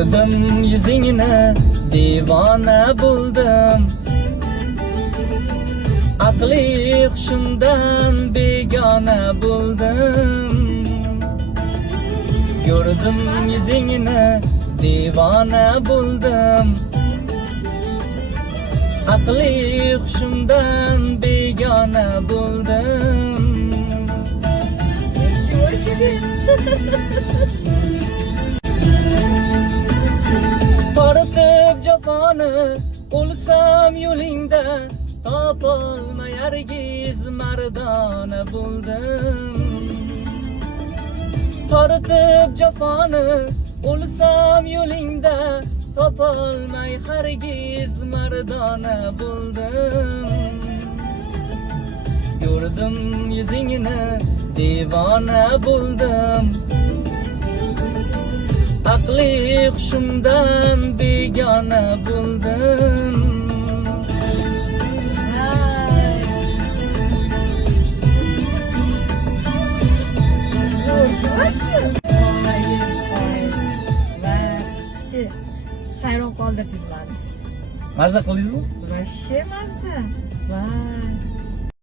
Gördüm yüzingni, divona bo'ldim. Aqli hushimdan begona bo'ldim. Gördüm yüzingni, divona bo'ldim. Aqli hushimdan begona bo'ldim. Tortib jafoni, o'lsam yo'lingda, topolmay hargiz mardona bo'ldim. Tortib jafoni, o'lsam yo'lingda, topolmay hargiz mardona bo'ldim. Gördüm yüzingni, divona bo'ldim. Aqli hushimdan begona bo'ldim. Hayron qoldirdingiz meni. Maza qildingizmi? Voshshe mazza. Voy.